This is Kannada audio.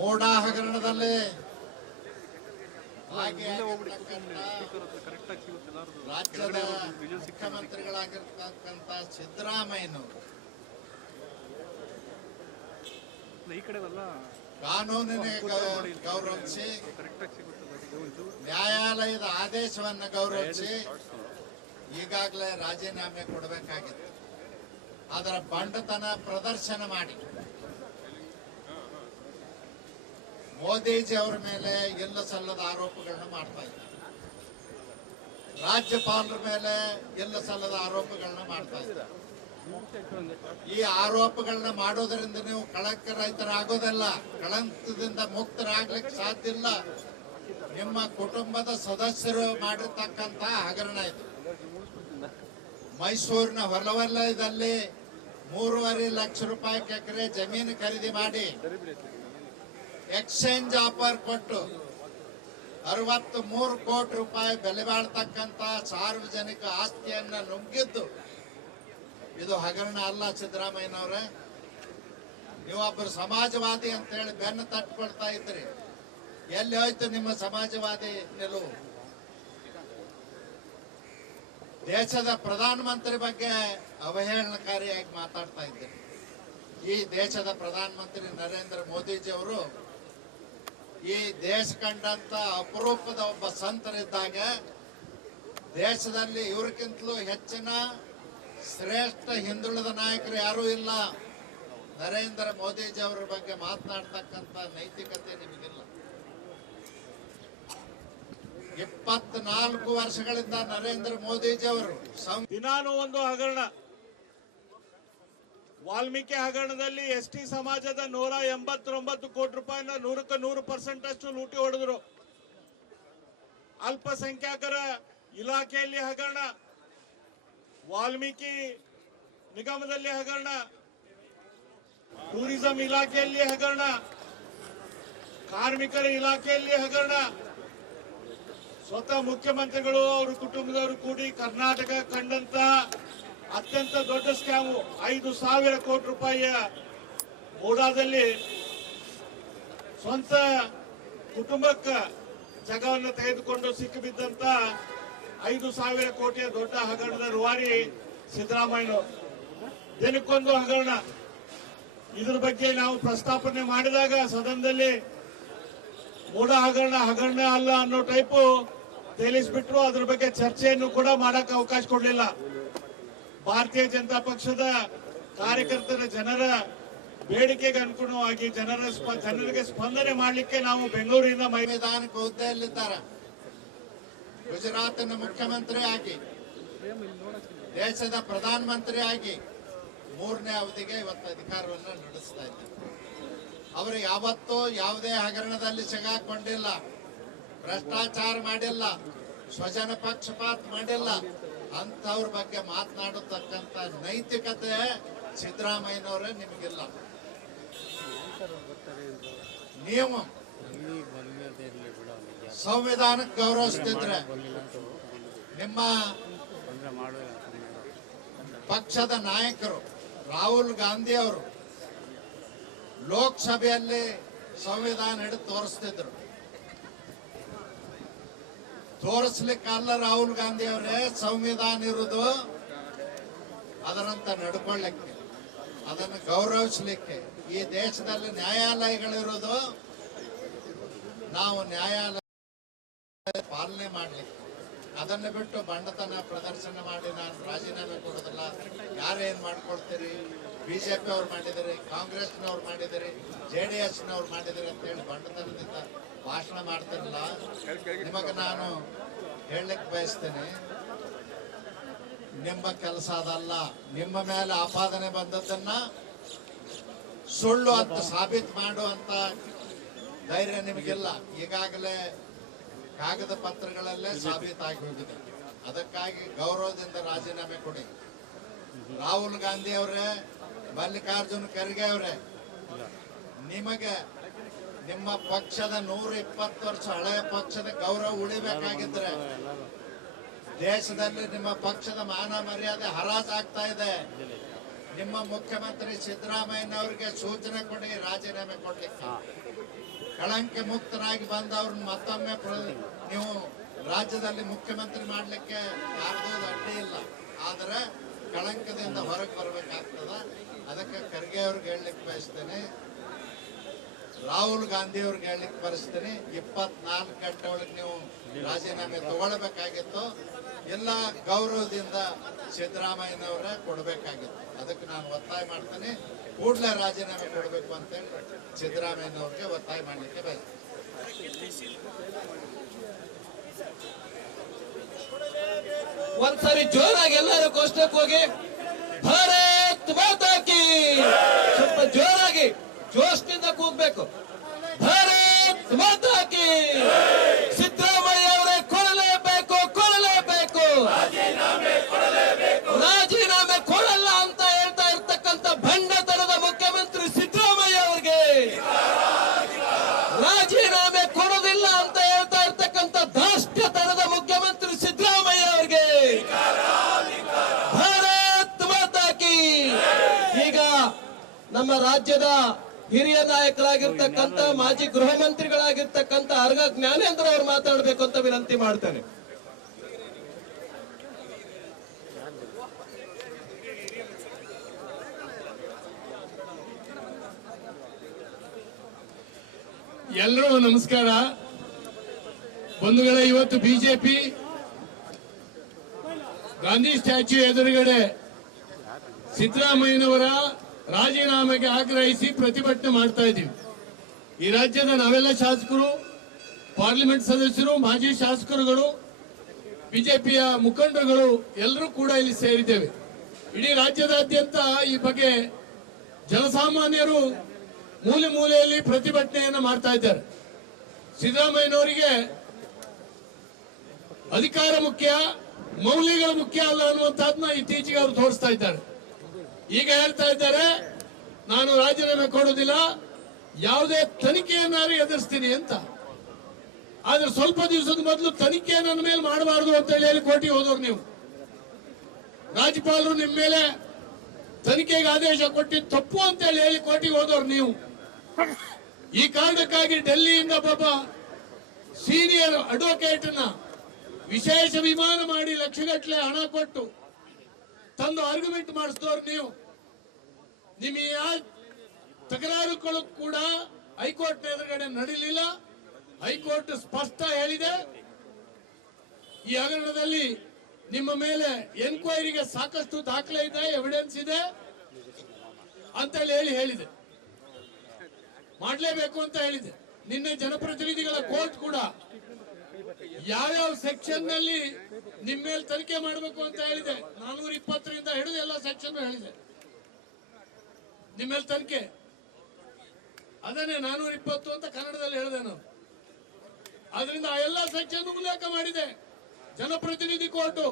ಮೋಡ ಹಗರಣದಲ್ಲಿ ರಾಜ್ಯದ ಮುಖ್ಯಮಂತ್ರಿಗಳಾಗಿರ್ತಕ್ಕಂಥ ಸಿದ್ದರಾಮಯ್ಯನವರು ಕಾನೂನಿನ ಗೌರವಿಸಿ, ನ್ಯಾಯಾಲಯದ ಆದೇಶವನ್ನು ಗೌರವಿಸಿ ಈಗಾಗಲೇ ರಾಜೀನಾಮೆ ಕೊಡಬೇಕಾಗಿತ್ತು. ಅದರ ಬಂಡತನ ಪ್ರದರ್ಶನ ಮಾಡಿ ಮೋದಿಜಿ ಅವರ ಮೇಲೆ ಎಲ್ಲ ಸಲ್ಲದ ಆರೋಪಗಳನ್ನ ಮಾಡ್ತಾ ಇದ್ದಾರೆ. ರಾಜ್ಯಪಾಲರ ಮೇಲೆ ಎಲ್ಲ ಸಲ್ಲದ ಆರೋಪಗಳನ್ನ ಮಾಡ್ತಾ ಇದ್ದಾರೆ. ಈ ಆರೋಪಗಳನ್ನ ಮಾಡೋದ್ರಿಂದ ನೀವು ಕಳಂಕ ರಹಿತರಾಗೋದಲ್ಲ, ಕಳಂಕದಿಂದ ಮುಕ್ತರಾಗ್ಲಿಕ್ಕೆ ಸಾಧ್ಯ ಇಲ್ಲ. ನಿಮ್ಮ ಕುಟುಂಬದ ಸದಸ್ಯರು ಮಾಡಿರ್ತಕ್ಕಂತ ಹಗರಣ ಇದು. ಮೈಸೂರಿನ ಹೊರವಲಯದಲ್ಲಿ 3.5 ಲಕ್ಷ ರೂಪಾಯಿ ಎಕರೆ ಜಮೀನು ಖರೀದಿ ಮಾಡಿ ಎಕ್ಸ್ಚೇಂಜ್ ಆಫರ್ ಕೊಟ್ಟು 63 ಕೋಟಿ ರೂಪಾಯಿ ಬೆಲೆ ಬಾಳ್ತಕ್ಕಂತ ಸಾರ್ವಜನಿಕ ಆಸ್ತಿಯನ್ನ ನುಂಗಿದ್ದು ಇದು ಹಗರಣ ಅಲ್ಲ. ಸಿದ್ದರಾಮಯ್ಯನವರೇ, ನೀವೊಬ್ಬರು ಸಮಾಜವಾದಿ ಅಂತ ಹೇಳಿ ಬೆನ್ನು ತಟ್ಕೊಳ್ತಾ ಇದ್ರಿ. ಎಲ್ಲಿ ಹೋಯ್ತು ನಿಮ್ಮ ಸಮಾಜವಾದಿ ನಿಲುವು? ದೇಶದ ಪ್ರಧಾನಮಂತ್ರಿ ಬಗ್ಗೆ ಅವಹೇಳನಕಾರಿಯಾಗಿ ಮಾತಾಡ್ತಾ ಇದ್ದೀರಿ. ಈ ದೇಶದ ಪ್ರಧಾನಮಂತ್ರಿ ನರೇಂದ್ರ ಮೋದಿಜಿ ಅವರು ಈ ದೇಶ ಕಂಡಂತ ಅಪರೂಪದ ಒಬ್ಬ ಸಂತರಿದ್ದಾಗ ದೇಶದಲ್ಲಿ ಇವ್ರಿಗಿಂತಲೂ ಹೆಚ್ಚಿನ ಶ್ರೇಷ್ಠ ಹಿಂದುಳಿದ ನಾಯಕರು ಯಾರೂ ಇಲ್ಲ. ನರೇಂದ್ರ ಮೋದಿಜಿ ಅವರ ಬಗ್ಗೆ ಮಾತನಾಡ್ತಕ್ಕಂಥ ನೈತಿಕತೆ ನಿಮಗಿಲ್ಲ. 24 ವರ್ಷಗಳಿಂದ ನರೇಂದ್ರ ಮೋದಿಜಿ ಅವರು ದಿನಾನು ಒಂದು ಹಗರಣ. ವಾಲ್ಮೀಕಿ ಹಗರಣದಲ್ಲಿ ಎಸ್ಟಿ ಸಮಾಜದ 189 ಕೋಟಿ ರೂಪಾಯಿನ 100ಕ್ಕೆ 100% ಅಷ್ಟು ಲೂಟಿ ಹೊಡೆದ್ರು. ಅಲ್ಪಸಂಖ್ಯಾತರ ಇಲಾಖೆಯಲ್ಲಿ ಹಗರಣ, ವಾಲ್ಮೀಕಿ ನಿಗಮದಲ್ಲಿ ಹಗರಣ, ಟೂರಿಸಂ ಇಲಾಖೆಯಲ್ಲಿ ಹಗರಣ, ಕಾರ್ಮಿಕರ ಇಲಾಖೆಯಲ್ಲಿ ಹಗರಣ. ಸ್ವತಃ ಮುಖ್ಯಮಂತ್ರಿಗಳು ಅವರ ಕುಟುಂಬದವರು ಕೂಡಿ ಕರ್ನಾಟಕ ಕಂಡಂತ ಅತ್ಯಂತ ದೊಡ್ಡ ಸ್ಕ್ಯಾಮು 5,000 ಕೋಟಿ ರೂಪಾಯಿಯ ಮೋಡಾದಲ್ಲಿ ಸ್ವಂತ ಕುಟುಂಬಕ್ಕೆ ಜಾಗವನ್ನು ತೆಗೆದುಕೊಂಡು ಸಿಕ್ಕಿಬಿದ್ದಂತ 5,000 ಕೋಟಿಯ ದೊಡ್ಡ ಹಗರಣದ ರೂವಾರಿ ಸಿದ್ದರಾಮಯ್ಯನವರು. ದಿನಕ್ಕೊಂದು ಹಗರಣ. ಇದ್ರ ಬಗ್ಗೆ ನಾವು ಪ್ರಸ್ತಾಪನೆ ಮಾಡಿದಾಗ ಸದನದಲ್ಲಿ ಮೋಡ ಹಗರಣ ಅಲ್ಲ ಅನ್ನೋ ಟೈಪು ತೇಲಿಸ್ಬಿಟ್ರು. ಅದ್ರ ಬಗ್ಗೆ ಚರ್ಚೆಯನ್ನು ಕೂಡ ಮಾಡಕ್ಕೆ ಅವಕಾಶ ಕೊಡಲಿಲ್ಲ. ಭಾರತೀಯ ಜನತಾ ಪಕ್ಷದ ಕಾರ್ಯಕರ್ತರ ಜನರ ಬೇಡಿಕೆಗೆ ಅನುಗುಣವಾಗಿ ಜನರಿಗೆ ಸ್ಪಂದನೆ ಮಾಡಲಿಕ್ಕೆ ನಾವು ಬೆಂಗಳೂರಿನ ಸಂವಿಧಾನಿಕ ಹುದ್ದೆಯಲ್ಲಿದ್ದಾರೆ. ಗುಜರಾತಿನ ಮುಖ್ಯಮಂತ್ರಿ ಆಗಿ, ದೇಶದ ಪ್ರಧಾನಮಂತ್ರಿ ಆಗಿ 3ನೇ ಅವಧಿಗೆ ಇವತ್ತು ಅಧಿಕಾರವನ್ನು ನಡೆಸ್ತಾ ಇದ್ದಾರೆ. ಅವರು ಯಾವತ್ತೂ ಯಾವುದೇ ಹಗರಣದಲ್ಲಿ ಸಿಗಾಕೊಂಡಿಲ್ಲ, ಭ್ರಷ್ಟಾಚಾರ ಮಾಡಿಲ್ಲ, ಸ್ವಜನ ಪಕ್ಷಪಾತ ಮಾಡಿಲ್ಲ. ಅಂತವ್ರ ಬಗ್ಗೆ ಮಾತನಾಡತಕ್ಕಂತ ನೈತಿಕತೆ ಸಿದ್ದರಾಮಯ್ಯನವರೇ ನಿಮಗಿಲ್ಲ. ನೀವು ಸಂವಿಧಾನಕ್ಕೆ ಗೌರವಿಸ್ತಿದ್ರೆ ನಿಮ್ಮ ಪಕ್ಷದ ನಾಯಕರು ರಾಹುಲ್ ಗಾಂಧಿ ಅವರು ಲೋಕಸಭೆಯಲ್ಲಿ ಸಂವಿಧಾನ ಹಿಡಿದು ತೋರಿಸ್ತಿದ್ರು. ತೋರಿಸ್ಲಿಕ್ಕಲ್ಲ ರಾಹುಲ್ ಗಾಂಧಿ ಅವರೇ, ಸಂವಿಧಾನ ಇರುವುದು ಅದರಂತ ನಡ್ಕೊಳ್ಳಿಕ್ಕೆ, ಅದನ್ನು ಗೌರವಿಸಲಿಕ್ಕೆ. ಈ ದೇಶದಲ್ಲಿ ನ್ಯಾಯಾಲಯಗಳಿರುವುದು ನಾವು ನ್ಯಾಯಾಲಯ ಪಾಲನೆ ಮಾಡಲಿಕ್ಕೆ. ಅದನ್ನು ಬಿಟ್ಟು ಬಂಡತನ ಪ್ರದರ್ಶನ ಮಾಡಿ ನಾನು ರಾಜೀನಾಮೆ ಕೊಡೋದಿಲ್ಲ, ಯಾರೇನ್ ಮಾಡ್ಕೊಳ್ತೀರಿ, ಬಿಜೆಪಿ ಅವ್ರು ಮಾಡಿದಿರಿ, ಕಾಂಗ್ರೆಸ್ನವ್ರು ಮಾಡಿದಿರಿ, JDS-ನವ್ರು ಮಾಡಿದಿರಿ ಅಂತ ಹೇಳಿ ಬಂಡತನದಿಂದ ಭಾಷಣ ಮಾಡ್ತಿರಲ್ಲ. ನಿಮಗೆ ನಾನು ಹೇಳಲಿಕ್ಕೆ ಬಯಸ್ತೇನೆ, ನಿಮ್ಮ ಕೆಲಸ ಅದಲ್ಲ. ನಿಮ್ಮ ಮೇಲೆ ಆಪಾದನೆ ಬಂದದ್ದನ್ನ ಸುಳ್ಳು ಅಂತ ಸಾಬೀತು ಮಾಡುವಂತ ಧೈರ್ಯ ನಿಮಗಿಲ್ಲ. ಈಗಾಗಲೇ ಕಾಗದ ಪತ್ರಗಳಲ್ಲೇ ಸಾಬೀತಾಗಿ ಹೋಗಿದೆ. ಅದಕ್ಕಾಗಿ ಗೌರವದಿಂದ ರಾಜೀನಾಮೆ ಕೊಡಿ. ರಾಹುಲ್ ಗಾಂಧಿ ಅವರೇ, ಮಲ್ಲಿಕಾರ್ಜುನ್ ಖರ್ಗೆ ಅವರೇ, ನಿಮಗೆ ನಿಮ್ಮ ಪಕ್ಷದ 120 ವರ್ಷ ಹಳೆಯ ಪಕ್ಷದ ಗೌರವ ಉಳಿಬೇಕಾಗಿದ್ರೆ ದೇಶದಲ್ಲಿ ನಿಮ್ಮ ಪಕ್ಷದ ಮಾನ ಮರ್ಯಾದೆ ಹರಾಜಾಗ್ತಾ ಇದೆ. ನಿಮ್ಮ ಮುಖ್ಯಮಂತ್ರಿ ಸಿದ್ದರಾಮಯ್ಯನವ್ರಿಗೆ ಸೂಚನೆ ಕೊಡಿ ರಾಜೀನಾಮೆ ಕೊಡ್ಲಿಕ್ಕೆ. ಕಳಂಕ ಮುಕ್ತರಾಗಿ ಬಂದವ್ರನ್ನ ಮತ್ತೊಮ್ಮೆ ನೀವು ರಾಜ್ಯದಲ್ಲಿ ಮುಖ್ಯಮಂತ್ರಿ ಮಾಡ್ಲಿಕ್ಕೆ ಯಾರ್ದು ಅಡ್ಡಿ ಇಲ್ಲ, ಆದ್ರೆ ಕಳಂಕದಿಂದ ಹೊರಗೆ ಬರ್ಬೇಕಾಗ್ತದ. ಅದಕ್ಕೆ ಖರ್ಗೆ ಅವ್ರಿಗೆ ಹೇಳಲಿಕ್ಕೆ ಬಯಸ್ತೇನೆ, ರಾಹುಲ್ ಗಾಂಧಿ ಅವ್ರಿಗೆ ಹೇಳಲಿಕ್ಕೆ ಬಯಸ್ತೇನೆ, 24 ಗಂಟೆ ಒಳಗೆ ನೀವು ರಾಜೀನಾಮೆ ತಗೊಳ್ಬೇಕಾಗಿತ್ತು, ಎಲ್ಲ ಗೌರವದಿಂದ ಸಿದ್ದರಾಮಯ್ಯನವರೇ ಕೊಡಬೇಕಾಗಿತ್ತು. ಅದಕ್ಕೆ ನಾನು ಒತ್ತಾಯ ಮಾಡ್ತೇನೆ, ಕೂಡಲೇ ರಾಜೀನಾಮೆ ಕೊಡಬೇಕು ಅಂತೇಳಿ ಸಿದ್ದರಾಮಯ್ಯನವ್ರಿಗೆ ಒತ್ತಾಯ ಮಾಡಲಿಕ್ಕೆ ಬಯಸ್ತೇನೆ. ಒಂದ್ಸರಿ ಜೋರಾಗಿ ಎಲ್ಲರೂ ಘೋಷಣೆಗೆ ಹೋಗಿ ಭಾರತ್ ಮಾತಾ ಕಿ, ಸ್ವಲ್ಪ ಜೋರಾಗಿ ಜೋಶ್ನಿಂದ ಕೂಗ್ಬೇಕು. ಭಾರತ್ ಮಾತಾ ಕಿ. ಸಿದ್ದರಾಮಯ್ಯ ಅವರೇ ಕೊಡಲೇಬೇಕು, ಕೊಡಲೇಬೇಕು, ರಾಜೀನಾಮೆ ಕೊಡಲ್ಲ ಅಂತ ಹೇಳ್ತಾ ಇರ್ತಕ್ಕಂಥ ಭಂಡತನದ ಮುಖ್ಯಮಂತ್ರಿ ಸಿದ್ದರಾಮಯ್ಯ ಅವರಿಗೆ, ರಾಜೀನಾಮೆ ಕೊಡೋದಿಲ್ಲ ಅಂತ ಹೇಳ್ತಾ ಇರ್ತಕ್ಕಂಥ ದಾಷ್ಟ್ಯತನದ ಮುಖ್ಯಮಂತ್ರಿ ಸಿದ್ದರಾಮಯ್ಯ ಅವರಿಗೆ ಭಾರತ್ ಮಾತಾ ಕಿ. ಈಗ ನಮ್ಮ ರಾಜ್ಯದ ಹಿರಿಯ ನಾಯಕರಾಗಿರ್ತಕ್ಕಂಥ ಮಾಜಿ ಗೃಹ ಮಂತ್ರಿಗಳಾಗಿರ್ತಕ್ಕಂಥ ಅರ್ಗ ಜ್ಞಾನೇಂದ್ರ ಅವರು ಮಾತಾಡಬೇಕು ಅಂತ ವಿನಂತಿ ಮಾಡ್ತೇನೆ. ಎಲ್ಲರೂ ನಮಸ್ಕಾರ. ಬಂಧುಗಳೇ, ಇವತ್ತು ಬಿಜೆಪಿ ಗಾಂಧಿ ಸ್ಟ್ಯಾಚ್ಯೂ ಎದುರುಗಡೆ ಸಿದ್ದರಾಮಯ್ಯನವರ ರಾಜೀನಾಮೆಗೆ ಆಗ್ರಹಿಸಿ ಪ್ರತಿಭಟನೆ ಮಾಡ್ತಾ ಇದ್ದೀವಿ. ಈ ರಾಜ್ಯದ ನಾವೆಲ್ಲ ಶಾಸಕರು, ಪಾರ್ಲಿಮೆಂಟ್ ಸದಸ್ಯರು, ಮಾಜಿ ಶಾಸಕರುಗಳು, ಬಿಜೆಪಿಯ ಮುಖಂಡರುಗಳು ಎಲ್ಲರೂ ಕೂಡ ಇಲ್ಲಿ ಸೇರಿದ್ದೇವೆ. ಇಡೀ ರಾಜ್ಯದಾದ್ಯಂತ ಈ ಬಗ್ಗೆ ಜನಸಾಮಾನ್ಯರು ಮೂಲೆ ಮೂಲೆಯಲ್ಲಿ ಪ್ರತಿಭಟನೆಯನ್ನು ಮಾಡ್ತಾ ಇದ್ದಾರೆ. ಸಿದ್ದರಾಮಯ್ಯನವರಿಗೆ ಅಧಿಕಾರ ಮುಖ್ಯ, ಮೌಲ್ಯಗಳು ಮುಖ್ಯ ಅಲ್ಲ ಅನ್ನುವಂಥದ್ದನ್ನ ಇತ್ತೀಚೆಗೆ ಅವರು ತೋರಿಸ್ತಾ ಇದ್ದಾರೆ. ಈಗ ಹೇಳ್ತಾ ಇದ್ದಾರೆ, ನಾನು ರಾಜೀನಾಮೆ ಕೊಡೋದಿಲ್ಲ, ಯಾವುದೇ ತನಿಖೆಯನ್ನಾರು ಎದುರಿಸ್ತೀನಿ ಅಂತ. ಆದ್ರೆ ಸ್ವಲ್ಪ ದಿವಸದ ಮೊದಲು ತನಿಖೆ ನನ್ನ ಮೇಲೆ ಮಾಡಬಾರದು ಅಂತ ಹೇಳಿ ಕೋರ್ಟಿಗೆ ಹೋದವ್ರು ನೀವು. ರಾಜ್ಯಪಾಲರು ನಿಮ್ಮ ಮೇಲೆ ತನಿಖೆಗೆ ಆದೇಶ ಕೊಟ್ಟಿದ್ದು ತಪ್ಪು ಅಂತ ಹೇಳಿ ಕೋರ್ಟಿಗೆ ಹೋದವ್ರು ನೀವು. ಈ ಕಾರಣಕ್ಕಾಗಿ ಡೆಲ್ಲಿಯಿಂದ ಒಬ್ಬ ಸೀನಿಯರ್ ಅಡ್ವೊಕೇಟ್ ನ ವಿಶೇಷ ವಿಮಾನ ಮಾಡಿ ಲಕ್ಷಗಟ್ಟಲೆ ಹಣ ಕೊಟ್ಟು ತಂದು ಆರ್ಗ್ಯುಮೆಂಟ್ ಮಾಡಿಸಿದವ್ರು ನೀವು. ನಿಮ್ಮ ತಕರಾರುಗಳು ಕೂಡ ಹೈಕೋರ್ಟ್ ಎದುರುಗಡೆ ನಡೀಲಿಲ್ಲ. ಹೈಕೋರ್ಟ್ ಸ್ಪಷ್ಟ ಹೇಳಿದೆ, ಈ ಹಗರಣದಲ್ಲಿ ನಿಮ್ಮ ಮೇಲೆ ಎನ್ಕ್ವೈರಿಗೆ ಸಾಕಷ್ಟು ದಾಖಲೆ ಇದೆ, ಎವಿಡೆನ್ಸ್ ಇದೆ ಅಂತ ಹೇಳಿದೆ. ಮಾಡಲೇಬೇಕು ಅಂತ ಹೇಳಿದೆ. ನಿನ್ನೆ ಜನಪ್ರತಿನಿಧಿಗಳ ಕೋರ್ಟ್ ಕೂಡ ಯಾವ್ಯಾವ ಸೆಕ್ಷನ್ ನಲ್ಲಿ ನಿಮ್ಮ ಮೇಲೆ ತನಿಖೆ ಮಾಡಬೇಕು ಅಂತ ಹೇಳಿದೆ. 420ರಿಂದ ಹಿಡಿದು ಎಲ್ಲ ಸೆಕ್ಷನ್ ಹೇಳಿದೆ ನಿಮ್ಮ ಮೇಲೆ ತನಿಖೆ. ಅದನ್ನೇ 420 ಅಂತ ಕನ್ನಡದಲ್ಲಿ ಹೇಳಿದೆ ನಾನು. ಆದ್ರಿಂದ ಆ ಎಲ್ಲ ಸೆಕ್ಷನ್ ಉಲ್ಲೇಖ ಮಾಡಿದೆ ಜನಪ್ರತಿನಿಧಿ ಕೋರ್ಟ್.